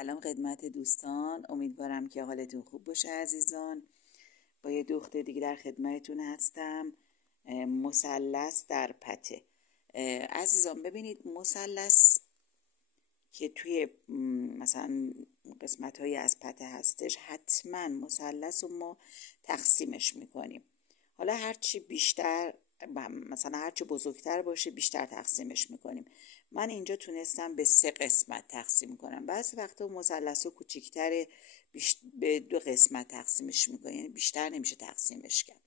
سلام خدمت دوستان، امیدوارم که حالتون خوب باشه عزیزان. با یه دوخت دیگه در خدمتتون هستم. مثلث در پته. عزیزان ببینید، مثلث که توی مثلا قسمت های از پته هستش، حتما مثلث رو ما تقسیمش میکنیم. حالا هرچی بیشتر مثلا هرچی بزرگتر باشه بیشتر تقسیمش میکنیم. من اینجا تونستم به 3 قسمت تقسیم کنم. بعضی وقتا مثلث رو کوچیک‌تر به 2 قسمت تقسیمش میکنیم، یعنی بیشتر نمیشه تقسیمش کرد.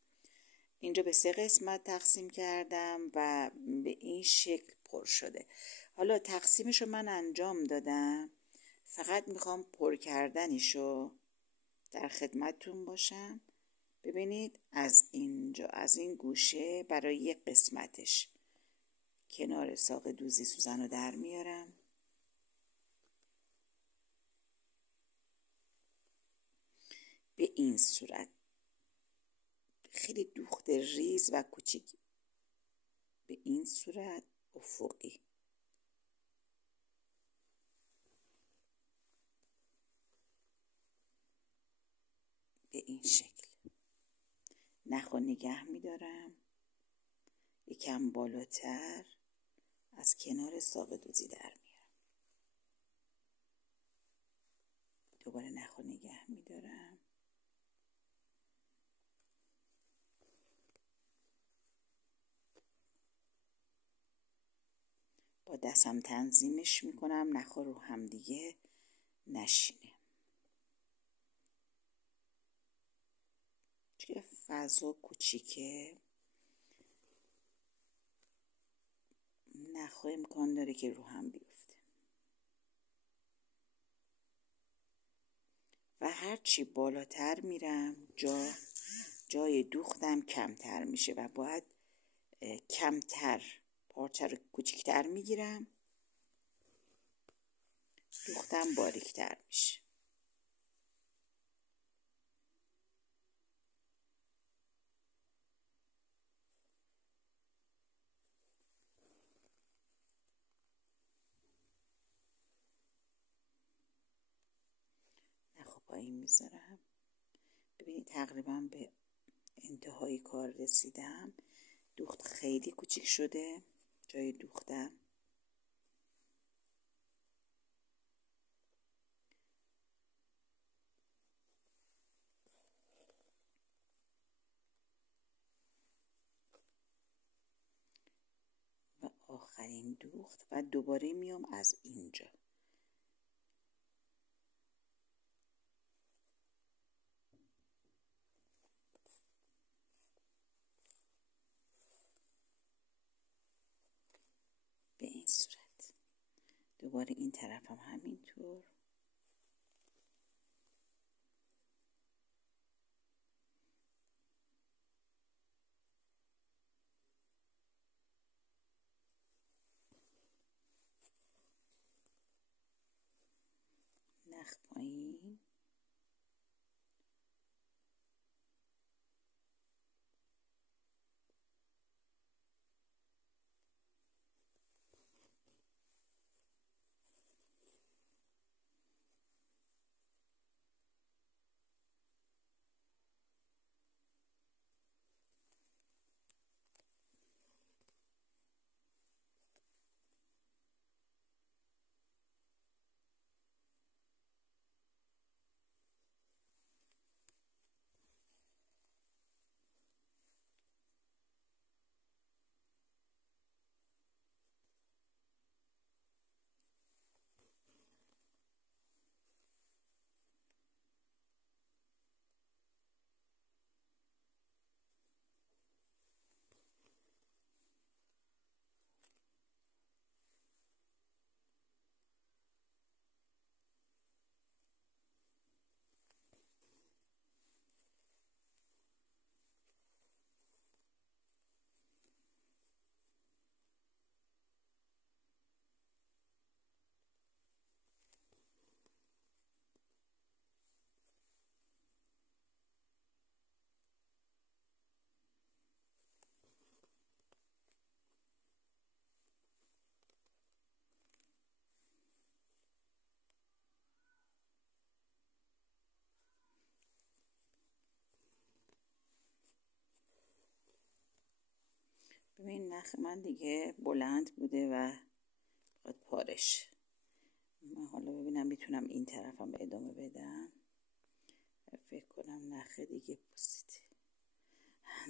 اینجا به 3 قسمت تقسیم کردم و به این شکل پر شده. حالا تقسیمش رو من انجام دادم، فقط میخوام پر کردنیشو در خدمتتون باشم. ببینید از اینجا، از این گوشه برای یک قسمتش کنار ساق دوزی سوزن رو در میارم. به این صورت خیلی دوخت ریز و کوچیک، به این صورت افقی. به این شکل نخو نگه میدارم، یکم بالاتر از کنار ساق دوزی در میارم. دوباره نخو نگه میدارم، با دستم تنظیمش میکنم نخو رو هم دیگه نشینه. چون فضا کوچیکه، نخو امکان داره که رو هم بیفته و هرچی بالاتر میرم جای دوختم کمتر میشه و باید کمتر پارچه رو کوچیکتر میگیرم، دوختم باریکتر میشه. نخو پایین میذارم. ببینید تقریبا به انتهای کار رسیدم. دوخت خیلی کوچیک شده جای دوختم. و آخرین دوخت و دوباره میام از اینجا. به این صورت دوباره این طرف هم همینطور. نخ پایین، ببین نخ من دیگه بلند بوده و باید پارش. من حالا ببینم میتونم این طرفم ادامه بدم. فکر کنم نخ دیگه بسید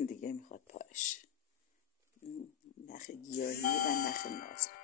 دیگه میخواد پارش. نخ گیاهی و نخ نازک.